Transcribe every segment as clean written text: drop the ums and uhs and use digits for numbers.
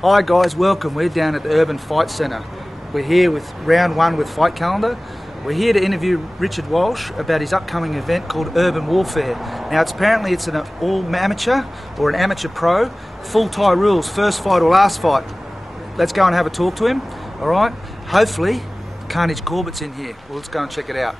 Hi guys, welcome. We're down at the Urban Fight Centre. We're here with round one with Fight Calendar. We're here to interview Richard Walsh about his upcoming event called Urban Warfare. Now apparently it's an all amateur or an amateur pro, full Thai rules, first fight or last fight. Let's go and have a talk to him, alright? Hopefully Carnage Corbett's in here. Well, let's go and check it out.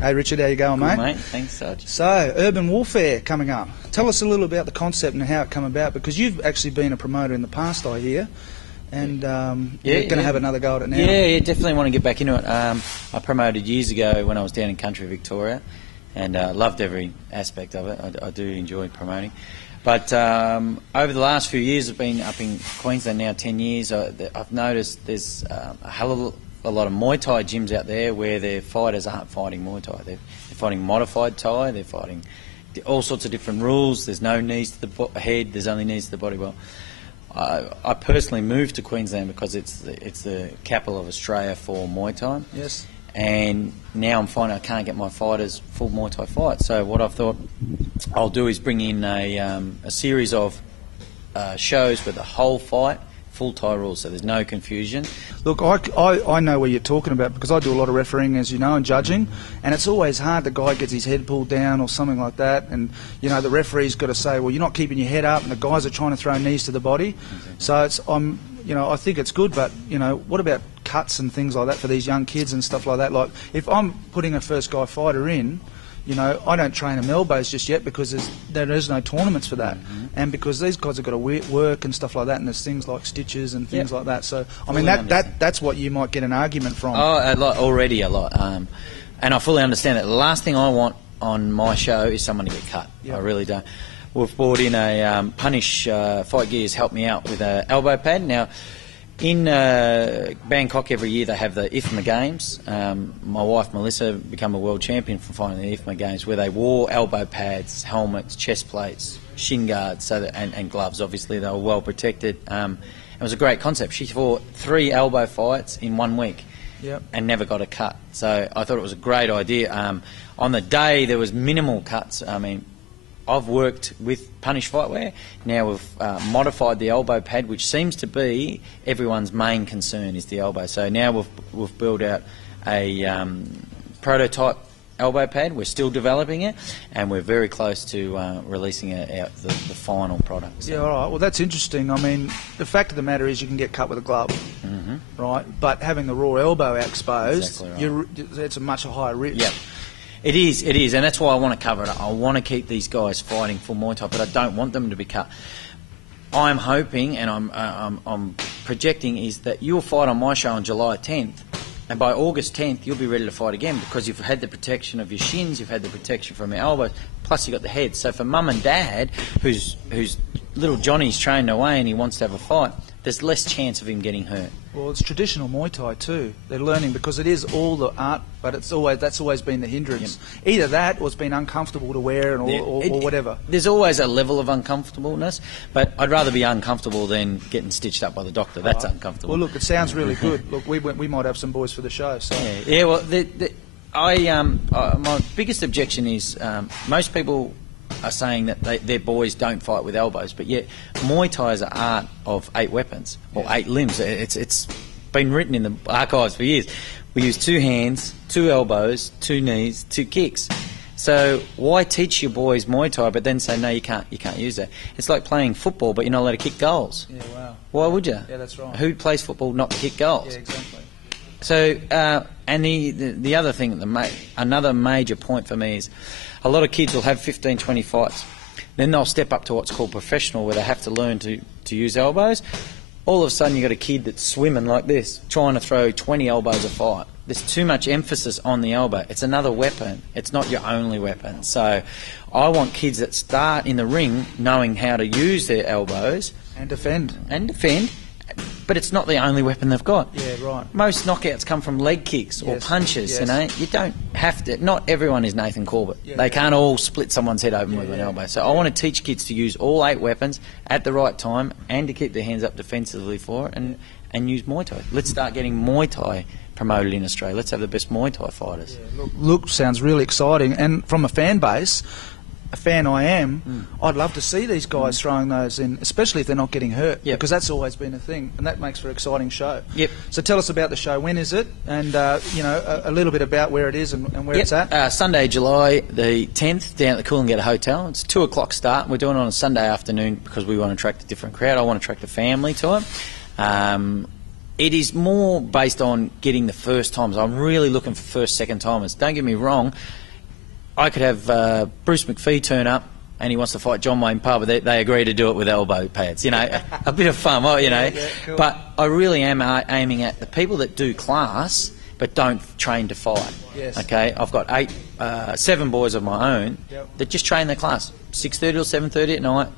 Hey Richard, how you going, Good, mate? mate? Thanks, Sarge. So, Urban Warfare coming up. Tell us a little about the concept and how it came about, because you've actually been a promoter in the past, I hear, and you're going to have another go at it now. Yeah, definitely want to get back into it. I promoted years ago when I was down in country Victoria, and loved every aspect of it. I do enjoy promoting. But over the last few years, I've been up in Queensland now 10 years. I've noticed there's a hell of a lot of Muay Thai gyms out there where their fighters aren't fighting Muay Thai. They're fighting modified Thai. They're fighting all sorts of different rules. There's no knees to the head. There's only knees to the body. Well, I personally moved to Queensland because it's the capital of Australia for Muay Thai. Yes. And now I'm finding I can't get my fighters full Muay Thai fights. So what I've thought I'll do is bring in a series of shows with the whole fight, full Thai rules, so there's no confusion. Look, I know where you're talking about, because I do a lot of refereeing, as you know, and judging, and it's always hard. The guy gets his head pulled down or something like that, and you know the referee's got to say, well, you're not keeping your head up, and the guys are trying to throw knees to the body. So I think it's good, but what about cuts and things like that for these young kids and stuff like that? Like if I'm putting a first guy fighter in, I don't train them elbows just yet, because there is no tournaments for that, and because these guys have got to work and stuff like that, and there's things like stitches and things like that. So I mean that's what you might get an argument from. Oh, already a lot, and I fully understand that. The last thing I want on my show is someone to get cut. Yep. I really don't. We've brought in a Punish Fight Gears help me out with an elbow pad. Now, in Bangkok every year they have the IFMA Games. My wife Melissa became a world champion from fighting the IFMA Games, where they wore elbow pads, helmets, chest plates, shin guards, and gloves. Obviously they were well protected. It was a great concept. She fought 3 elbow fights in 1 week. Yep. And never got a cut. So I thought it was a great idea. On the day there was minimal cuts. I mean, I've worked with Punish Fightwear. Now we've modified the elbow pad, which seems to be everyone's main concern is the elbow. So now we've built out a prototype elbow pad. We're still developing it, and we're very close to releasing out the final product. So. Yeah, all right. Well, that's interesting. I mean, the fact of the matter is you can get cut with a glove, right? But having the raw elbow exposed, exactly right. It's a much higher risk. Yep. It is, and that's why I want to cover it. I want to keep these guys fighting for Muay Thai, but I don't want them to be cut. I'm hoping, and I'm projecting, is that you'll fight on my show on July 10th, and by August 10th you'll be ready to fight again, because you've had the protection of your shins, you've had the protection from your elbows, plus you've got the head. So for mum and dad, whose little Johnny's trained away and he wants to have a fight, there's less chance of him getting hurt. Well, it's traditional Muay Thai too. They're learning, because it is all the art, but that's always been the hindrance. Yep. Either that, or it's been uncomfortable to wear, or whatever. There's always a level of uncomfortableness, but I'd rather be uncomfortable than getting stitched up by the doctor. That's uncomfortable. Well, look, it sounds really good. Look, we might have some boys for the show. So. Yeah. Well, my biggest objection is most people are saying that their boys don't fight with elbows, but yet Muay Thai is an art of 8 weapons, or 8 limbs. It's been written in the archives for years. We use 2 hands, 2 elbows, 2 knees, 2 kicks. So why teach your boys Muay Thai but then say, no, you can't use that? It's like playing football but you're not allowed to kick goals. Yeah, wow. Why would you? Yeah, that's right. Who plays football not to kick goals? Yeah, exactly. So, and the other thing, another major point for me is a lot of kids will have 15, 20 fights. Then they'll step up to what's called professional, where they have to learn to use elbows. All of a sudden you've got a kid that's swimming like this, trying to throw 20 elbows a fight. There's too much emphasis on the elbow. It's another weapon. It's not your only weapon. So I want kids that start in the ring knowing how to use their elbows. And defend. but it's not the only weapon they've got. Yeah, right. Most knockouts come from leg kicks or punches. You know, you don't have to. Not everyone is Nathan Corbett. They can't all split someone's head open with an elbow. So I want to teach kids to use all 8 weapons at the right time and to keep their hands up defensively for it, and use Muay Thai. Let's start getting Muay Thai promoted in Australia. Let's have the best Muay Thai fighters. Yeah, look, sounds really exciting. And from a fan base, a fan I am, I'd love to see these guys throwing those in, especially if they're not getting hurt, because that's always been a thing, and that makes for an exciting show. So tell us about the show. When is it? And, you know, a little bit about where it is and where it's at. Sunday, July the 10th, down at the Coolangatta Hotel. It's a 2 o'clock start. We're doing it on a Sunday afternoon because we want to attract a different crowd. I want to attract a family to it. It is more based on getting the first timers. I'm really looking for first, second timers. Don't get me wrong. I could have Bruce McPhee turn up and he wants to fight John Wayne Parr, but they agree to do it with elbow pads. You know, a bit of fun, you know. Cool. But I really am aiming at the people that do class but don't train to fight. Okay, I've got 7 boys of my own that just train their class, 6:30 or 7:30 at night.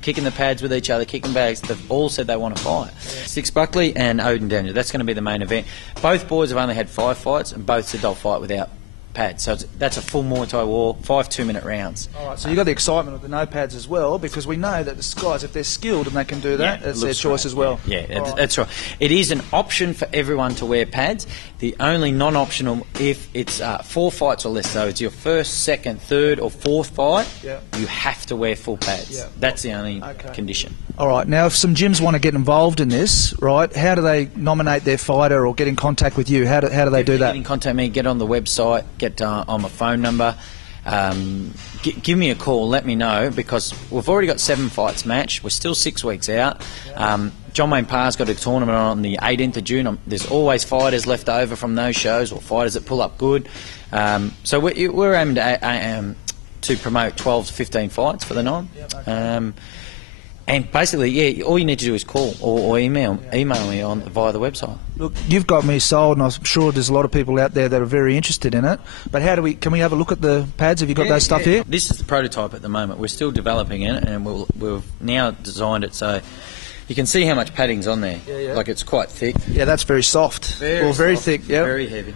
Kicking the pads with each other, kicking bags. They've all said they want to fight. Six Buckley and Odin Daniel. That's going to be the main event. Both boys have only had 5 fights, and both said they'll fight without pads. So that's a full Muay Thai war, 5 2-minute rounds. All right, so you've got the excitement of the no pads as well, because we know that the guys, if they're skilled and they can do that, that's their choice as well. That's right. It is an option for everyone to wear pads. The only non-optional, if it's 4 fights or less, so it's your first, second, third or fourth fight, you have to wear full pads. That's the only condition. All right, now if some gyms want to get involved in this, right, how do they nominate their fighter or get in contact with you? How do they do that? Get in contact with me, get on the website, get on my phone number. Give me a call, let me know, because we've already got 7 fights matched. We're still 6 weeks out. John Wayne Parr's got a tournament on the 18th of June. There's always fighters left over from those shows, or fighters that pull up good. So we're aiming to promote 12 to 15 fights for the 9. And basically, all you need to do is call or email me via the website. Look, you've got me sold, and I'm sure there's a lot of people out there that are very interested in it. But can we have a look at the pads? Have you got those stuff here? This is the prototype at the moment. We're still developing it, and we've now designed it so you can see how much padding's on there. Like, it's quite thick. Yeah, that's very soft. Very thick. Very heavy.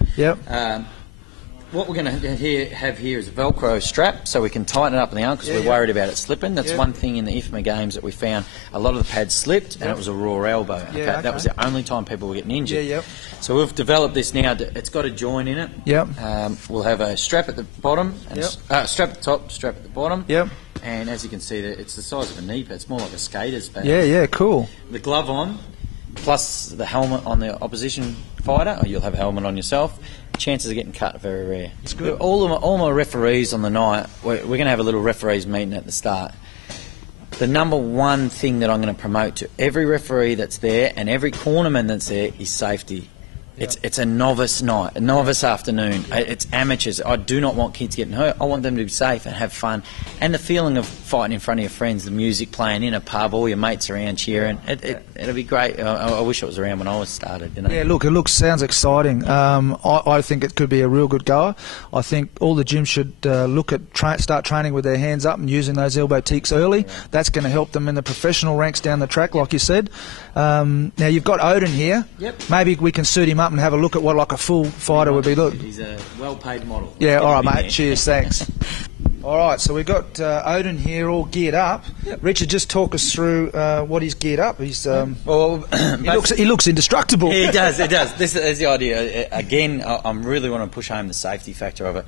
What we're going to have here is a Velcro strap, so we can tighten it up in the arm because we're worried about it slipping. That's one thing in the IFMA games that we found. A lot of the pads slipped, and it was a raw elbow. That was the only time people were getting injured. So we've developed this now. It's got a joint in it. We'll have a strap at the bottom, and strap at the top, strap at the bottom. And as you can see, it's the size of a knee pad. It's more like a skater's pad. Cool. The glove on, plus the helmet on the opposition fighter, or you'll have a helmet on yourself. Chances of getting cut are very rare. It's good. All my referees on the night, we're going to have a little referees meeting at the start. The number one thing that I'm going to promote to every referee that's there and every cornerman that's there is safety. It's a novice night, a novice afternoon. It's amateurs. I do not want kids getting hurt. I want them to be safe and have fun. And the feeling of fighting in front of your friends, the music playing in a pub, all your mates around cheering. It'll be great. I wish it was around when I was started. You know? Yeah, look, sounds exciting. I think it could be a real good goer. I think all the gyms should look at start training with their hands up and using those elbow teaks early. That's going to help them in the professional ranks down the track, like you said. Now, you've got Odin here. Maybe we can suit him up and have a look at what like a full fighter would be. Look, he's a well-paid model. Yeah, all right, mate. Cheers, thanks. All right, so we've got Odin here all geared up. Richard, just talk us through what he's geared up. He's he looks indestructible. He does. This is the idea. Again, I really want to push home the safety factor of it.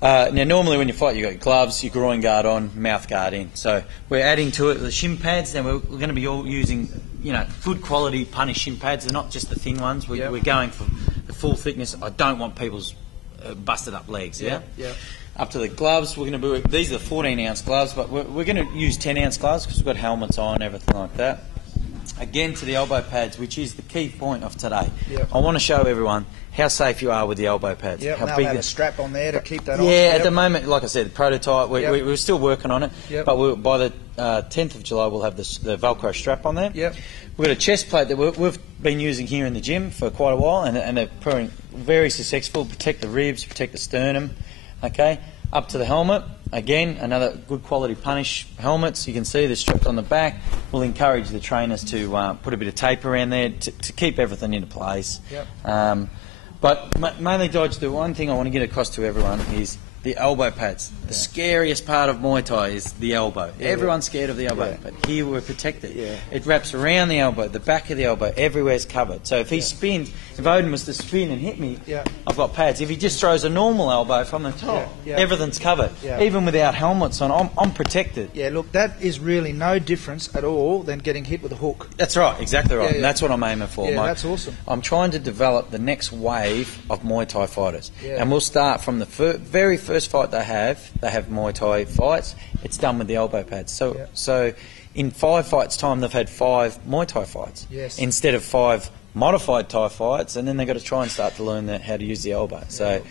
Now, normally when you fight, you've got gloves, your groin guard on, mouth guard in. So we're adding to it the shin pads, and we're going to be all using, good quality punish shin pads. They're not just the thin ones. We're going for the full thickness. I don't want people's busted up legs. Up to the gloves, we're going to be. These are the 14-ounce gloves, but we're going to use 10-ounce gloves because we've got helmets on, everything like that. Again, to the elbow pads, which is the key point of today. I want to show everyone how safe you are with the elbow pads. How big a strap on there to keep that on. At the moment, like I said, the prototype, we're still working on it, but by the 10th of July, we'll have the Velcro strap on there. We've got a chest plate that we've been using here in the gym for quite a while, and they're proving very successful. Protect the ribs, protect the sternum. Okay, Up to the helmet. Again, another good quality punish helmets. You can see they're strapped on the back. We'll encourage the trainers to put a bit of tape around there to keep everything into place. Yep. But mainly, Dodge, the one thing I want to get across to everyone is the elbow pads. The scariest part of Muay Thai is the elbow. Everyone's scared of the elbow, but here we're protected. It wraps around the elbow, the back of the elbow, everywhere's covered. So if he spins, if Odin was to spin and hit me, I've got pads. If he just throws a normal elbow from the top, everything's covered. Even without helmets on, I'm protected. Yeah, look, that is really no difference at all than getting hit with a hook. That's right, exactly right. And that's what I'm aiming for. Yeah, that's awesome. I'm trying to develop the next wave of Muay Thai fighters. And we'll start from the very first fight they have Muay Thai fights. It's done with the elbow pads. So in 5 fights' time, they've had 5 Muay Thai fights instead of 5 modified Thai fights, and then they've got to try and start to learn how to use the elbow. So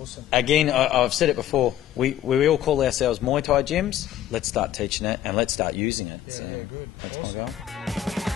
awesome. Again, I've said it before, we all call ourselves Muay Thai gyms. Let's start teaching it and let's start using it. Good. That's awesome. my goal.